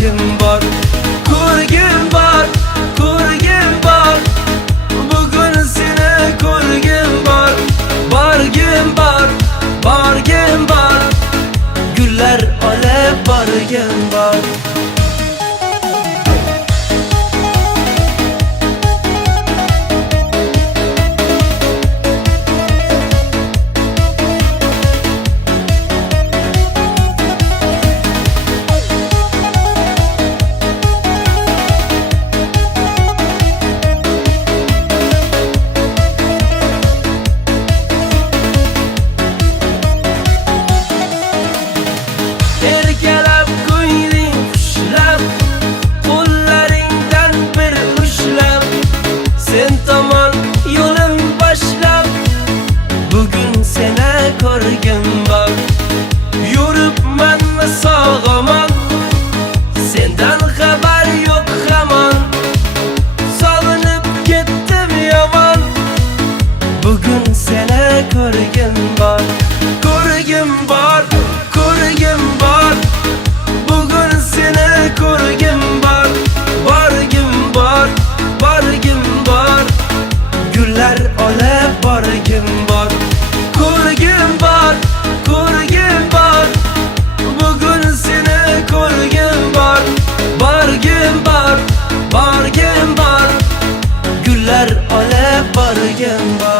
bargim bor. Ko'rgim bor, ko'rgim bor. Bugun seni ko'rgim bor. Bargim bor, bargim bor. Gullar olib bargim bor. Erkalab ko'ngling xushlab, qo'llaringdan bir ushlab, sen tomon yo'lim boshlab, bugun seni ko'rgim bor. Yuribman sog'omon, sendan xabar yo'q hamon. Sog'inib ketdim yomon, bugun seni ko'rgim bor. Ko'rgim bor, ko'rgim bor. Bugun seni ko'rgim bor. Bargim bor, bargim bor. Gullar olib bargim bor. Ko'rgim bor, ko'rgim bor. Bugun seni ko'rgim bor. Bargim bor, bargim bor. Gullar olib bargim bor.